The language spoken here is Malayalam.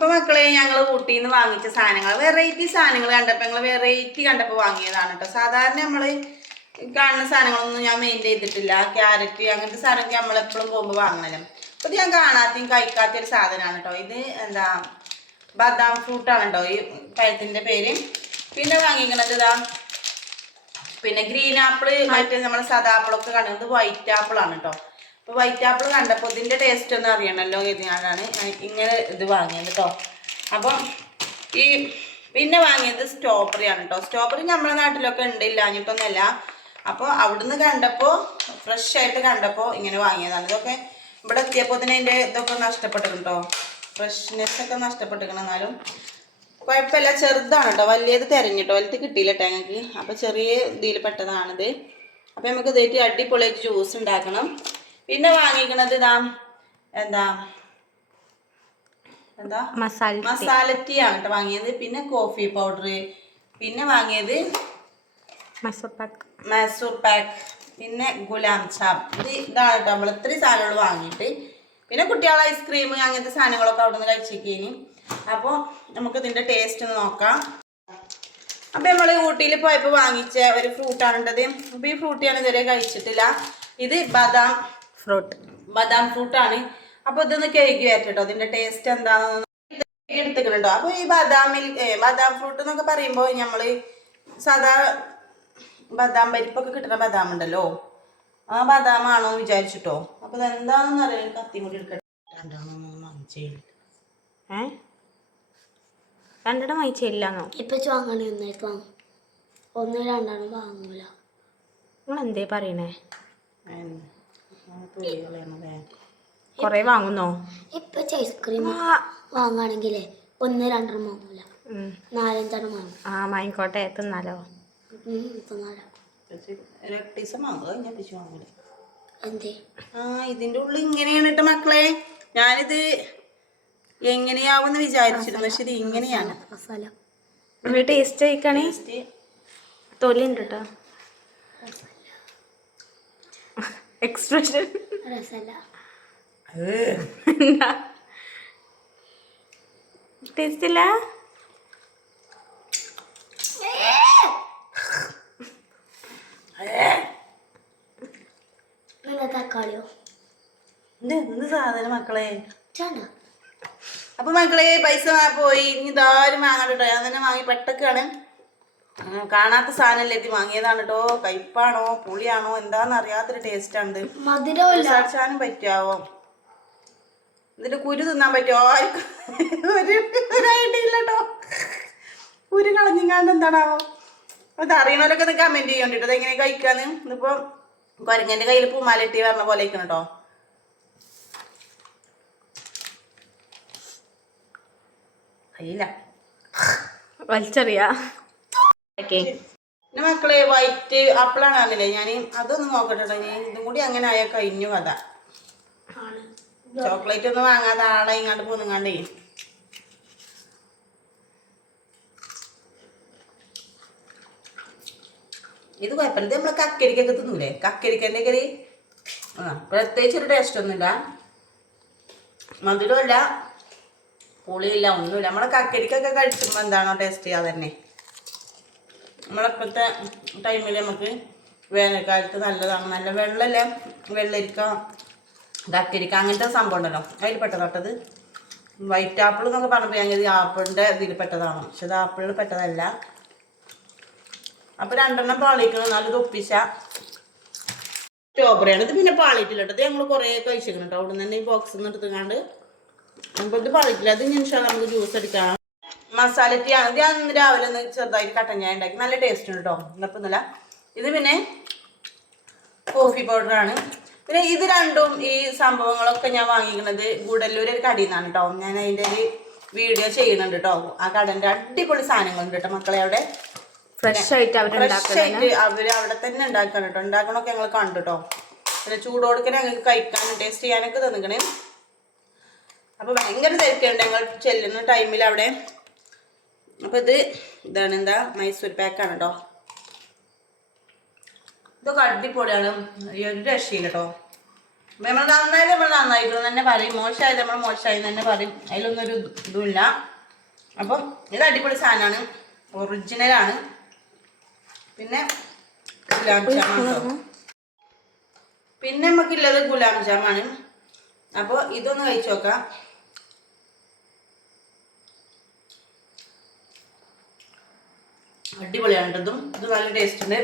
അപ്പൊ മക്കളെ ഞങ്ങൾ ഊട്ടിയിൽ നിന്ന് വാങ്ങിച്ച സാധനങ്ങൾ വെറൈറ്റി സാധനങ്ങൾ കണ്ടപ്പോൾ ഞങ്ങൾ വെറൈറ്റി കണ്ടപ്പോൾ വാങ്ങിയതാണ് കേട്ടോ സാധാരണ നമ്മൾ കാണുന്ന സാധനങ്ങളൊന്നും ഞാൻ മെയിൻ ചെയ്തിട്ടില്ല. ക്യാരറ്റ് അങ്ങനത്തെ സാധനമൊക്കെ നമ്മളെപ്പോഴും പോകുമ്പോൾ വാങ്ങണം അപ്പൊ ഇത് ഞാൻ കാണാത്തയും കഴിക്കാത്ത ഒരു സാധനമാണ് കേട്ടോ ഇത് എന്താ ബദാം ഫ്രൂട്ടാണ് കേട്ടോ ഈ പഴത്തിന്റെ പേര്. പിന്നെ വാങ്ങിക്കണത് ഇതാ പിന്നെ ഗ്രീൻ ആപ്പിൾ മറ്റേ നമ്മുടെ സദാപ്പിളൊക്കെ കാണുന്നത് വൈറ്റ് ആപ്പിൾ ആണ് കേട്ടോ അപ്പൊ വൈറ്റ് ആപ്പിൾ കണ്ടപ്പോൾ ഇതിന്റെ ടേസ്റ്റ് ഒന്ന് അറിയണമല്ലോ ഇതിനാണ് ഇങ്ങനെ ഇത് വാങ്ങിയത് കേട്ടോ അപ്പം ഈ പിന്നെ വാങ്ങിയത് സ്ട്രോബെറി ആണ് കേട്ടോ സ്ട്രോബെറി നമ്മുടെ നാട്ടിലൊക്കെ ഉണ്ട് ഇല്ലാഞ്ഞിട്ടൊന്നുമല്ല അപ്പോൾ അവിടുന്ന് കണ്ടപ്പോൾ ഫ്രഷ് ആയിട്ട് കണ്ടപ്പോൾ ഇങ്ങനെ വാങ്ങിയതാണ്. ഇതൊക്കെ ഇവിടെ എത്തിയപ്പോൾ തന്നെ അതിന്റെ ഇതൊക്കെ നഷ്ടപ്പെട്ടിട്ടുണ്ടോ ഫ്രഷ്നെസ് ഒക്കെ നഷ്ടപ്പെട്ടിരിക്കണം എന്നാലും. കുഴപ്പമില്ല ചെറുതാണ് കേട്ടോ വലിയത് തിരഞ്ഞിട്ടോ വലുത് കിട്ടിയില്ല കേട്ടോ അപ്പോൾ ചെറിയ ഇതിൽ പെട്ടതാണിത്. അപ്പോൾ നമുക്ക് ഇതായിട്ട് അടിപൊളിയായിട്ട് ജ്യൂസ് ഉണ്ടാക്കണം. പിന്നെ വാങ്ങിക്കണത് ഇതാ എന്താ എന്താ? മസാല മസാല ടീ ആണ് കേട്ടോ വാങ്ങിയത്. പിന്നെ കോഫി പൗഡർ പിന്നെ വാങ്ങിയത് മൈസൂർ പാക്ക്. മൈസൂർ പാക്ക്. പിന്നെ ഗുലാം ചാം ഇത് ഇതാണ് കേട്ടോ നമ്മൾ ഇത്രയും സാധനങ്ങൾ വാങ്ങിയിട്ട്. പിന്നെ കുട്ടികളെ ഐസ്ക്രീം അങ്ങനത്തെ സാധനങ്ങളൊക്കെ അവിടെ നിന്ന് കഴിച്ചേക്കേനി അപ്പോൾ നമുക്ക് ഇതിന്റെ ടേസ്റ്റ് ഒന്ന് നോക്കാം. അപ്പോൾ നമ്മൾ ഊട്ടിയിൽ പോയപ്പോൾ വാങ്ങിച്ച ഒരു ഫ്രൂട്ടാണ് ഉണ്ടത്. അപ്പോൾ ഈ ഫ്രൂട്ട് ഞാൻ ഇതുവരെ കഴിച്ചിട്ടില്ല. ഇത് ബദാം ഫ്രൂട്ട്. ബദാം ഫ്രൂട്ടാണ്. അപ്പോൾ ഇതൊന്ന് കേക്ക് വരട്ടോ ഇതിന്റെ ടേസ്റ്റ് എന്താണെന്ന് എടുത്തിട്ടുണ്ടോ അപ്പോൾ ഈ ബദാമിൽ മിൽക്ക് ബദാം ഫ്രൂട്ട് എന്നൊക്കെ പറയുമ്പോൾ നമ്മൾ സാധാ ബദാം പരിപ്പൊക്കെ കിട്ടുന്ന ബദാം ഉണ്ടല്ലോ. ആ ബദാമാണോ എന്ന് വിചാരിച്ചിട്ടോ. അപ്പോൾ ഇതെന്താണെന്ന് അറിയാൻ കത്തിയും കൂടി എടുക്കട്ടെ. രണ്ടെണ്ണം വാങ്ങിച്ചേ ഏ? രണ്ടെണ്ണം വാങ്ങിച്ചില്ലാന്നോ ഇപ്പൊ വാങ്ങണേ ഒന്ന് രണ്ടാണ് വാങ്ങൂല. നിങ്ങൾ എന്തേ പറയണേ കൊറേ വാങ്ങുന്നോ? ഇപ്പൊ ഐസ്ക്രീം വാങ്ങാണെങ്കിലേ ഒന്ന് രണ്ടെണ്ണം വാങ്ങൂല. നാലഞ്ചെണ്ണം വാങ്ങും. ആ വാങ്ങിക്കോട്ടെ തിന്നാലോ. ഉം, തിന്നാലോ. പക്ഷേ ഒരു എട്ട് ദിവസം വാങ്ങുക ഞാൻ പിച്ചു വാങ്ങൂല. എന്തേ? ആ ഇതിന്റെ ഉള്ളിൽ ഇങ്ങനെയാണ് കേട്ടോ മക്കളെ. ഞാനിത് എങ്ങനെയാവുമെന്ന് വിചാരിച്ചിരുന്നു. പക്ഷെ ഇത് ഇങ്ങനെയാണ്. ടേസ്റ്റ് കഴിക്കണേ തൊലിണ്ട് തൊലി ഉണ്ട് കേട്ടോ എക്സ്പ്രഷൻ ടേസ്റ്റ് ഇല്ല പിന്നെ തക്കാളിയോ? ഇത് എന്ത് സാധനം മക്കളെ? ചേണ്ട അപ്പൊ മക്കളെ പൈസ വാ- പോയി. ഇനി ഇതാരും വാങ്ങാൻ കേട്ടോ. ഞാൻ തന്നെ വാങ്ങി പെട്ടക്കാണ് കാണാത്ത സാധനമല്ലേ ഇത് വാങ്ങിയതാണ് കേട്ടോ കയ്പാണോ പുളിയാണോ എന്താന്ന് അറിയാത്തൊരു ടേസ്റ്റ് ആണ് ഇത് പറ്റാവോ? ഇതിന്റെ കുരു തിന്നാൻ പറ്റുമോ ഒരു ഐഡിയ കേട്ടോ കുരു കളഞ്ഞിങ്ങാണ്ട് എന്താണാവോ? അത് അറിയണവരൊക്കെ ഒന്ന് കമന്റ് ചെയ്യണ്ട കേട്ടോ എങ്ങനെ കഴിക്കാന്ന്? ഇതിപ്പോ കുരങ്ങന്റെ കയ്യിൽ പൂമാലിട്ടി പറഞ്ഞ പോലെ ഇരിക്കണം കേട്ടോ കഴിയില്ല വലിച്ചെറിയാ. പിന്നെ മക്കളെ വൈറ്റ് ആപ്പിളാണ് പറഞ്ഞില്ലേ ഞാൻ അതൊന്ന് നോക്കട്ടെ കേട്ടോ ഞാൻ ഇതും കൂടി അങ്ങനെ ആയ കഴിഞ്ഞു കഥ. ചോക്ലേറ്റ് ഒന്നും വാങ്ങാതെ ആളെ ഇങ്ങോട്ട് പോന്നിങ്ങാണ്ടേ. ഇത് കുഴപ്പമില്ല. ഇത് നമ്മളെ കക്കരിക്കൊക്കെ തിന്നൂലേ? കക്കരിക്കന്റെ കറി? ആ പ്രത്യേകിച്ച് ഒരു ടേസ്റ്റ് ഒന്നുമില്ല. മധുരമല്ല പുളിയില്ല ഒന്നുമില്ല. നമ്മളെ കക്കരിക്കൊക്കെ കഴിക്കുമ്പോൾ എന്താണോ ടേസ്റ്റ് അതന്നെ. നമ്മളിപ്പോഴത്തെ ടൈമിൽ നമുക്ക് വേനൽക്കാലത്ത് നല്ലതാണ്. നല്ല വെള്ളമല്ലേ വെള്ളരിക്ക കക്കരിക്ക അങ്ങനത്തെ സംഭവം ഉണ്ടല്ലോ. അതിൽ പെട്ടതാട്ടത്. വൈറ്റ് ആപ്പിൾ എന്നൊക്കെ പറഞ്ഞപ്പോൾ ഞങ്ങൾ ആപ്പിളിന്റെ ഇതിൽ പെട്ടതാണ്. പക്ഷെ ഇത് ആപ്പിളിൽ പെട്ടതല്ല. അപ്പോൾ രണ്ടെണ്ണം പാളിക്കണം. എന്നാലും തൊപ്പിച്ച സ്ട്രോബെറിയാണ് ഇത് പിന്നെ പാളിയിട്ടില്ല കേട്ടോ. ഇത് ഞങ്ങൾ കുറേ കഴിച്ചിരിക്കണം അവിടെ നിന്ന് തന്നെ ഈ ബോക്സിൽ നിന്ന് എടുത്തുകൊണ്ട് അപ്പോൾ ഇത് പാളിയിട്ടില്ല. അത് ഇൻഷാ നമുക്ക് ജ്യൂസ് എടുക്കാം. മസാല ടീ ആണ് ഇത് ഞാൻ രാവിലെ ഒന്ന് ചെറുതായിട്ട് കട്ടൻ ചായ ഉണ്ടാക്കി. നല്ല ടേസ്റ്റ് ഉണ്ട് കേട്ടോ ഇന്നപ്പൊന്നുമില്ല ഇത് പിന്നെ കോഫി പൗഡറാണ് പിന്നെ ഇത് രണ്ടും ഈ സംഭവങ്ങളൊക്കെ ഞാൻ വാങ്ങിക്കുന്നത് ഗുഡല്ലൂർ ഒരു കടയിൽ നിന്നാണ് കേട്ടോ ഞാൻ അതിന്റെ ഒരു വീഡിയോ ചെയ്യുന്നുണ്ട് കേട്ടോ ആ കടന്റെ അടിപൊളി സാധനങ്ങളുണ്ട് കേട്ടോ മക്കളെ അവിടെ. ഫ്രഷ് ആയിട്ട് ഫ്രഷ് അവരുണ്ടാക്കുന്നത് ആയിട്ട് അവർ അവിടെ തന്നെ ഉണ്ടാക്കണം കേട്ടോ ഉണ്ടാക്കണമൊക്കെ ഞങ്ങൾ കണ്ടു കേട്ടോ പിന്നെ ചൂടോടുക്കനെ ഞങ്ങൾക്ക് കഴിക്കാനും ടേസ്റ്റ് ചെയ്യാനൊക്കെ തന്നിക്കണേ. അപ്പൊ ഭയങ്കര തിരക്കുണ്ട് ഞങ്ങൾ ചെല്ലുന്ന ടൈമിൽ അവിടെ. അപ്പൊ ഇത് ഇതാണ് എന്താ? മൈസൂർ പാക്കാണ് കേട്ടോ ഇതൊക്കെ അടിപൊളിയാണ്. ഈ ഒരു രക്ഷയില്ല കേട്ടോ നമ്മൾ നന്നായത് നമ്മൾ നന്നായിരിക്കണം തന്നെ പറയും. മോശമായത് നമ്മൾ മോശമായി തന്നെ പറയും. അതിലൊന്നും ഒരു ഇതുമില്ല. അപ്പം ഇത് അടിപൊളി സാധനമാണ്. ഒറിജിനലാണ് പിന്നെ ഗുലാബ് ജാമാണ് പിന്നെ നമുക്കുള്ളത് ഗുലാബ് ജാമാണ് അപ്പോൾ ഇതൊന്ന് കഴിച്ചു നോക്കാം. അടിപൊളിയാണ് ഇതും ഇത് നല്ല ടേസ്റ്റ് ഉണ്ട്.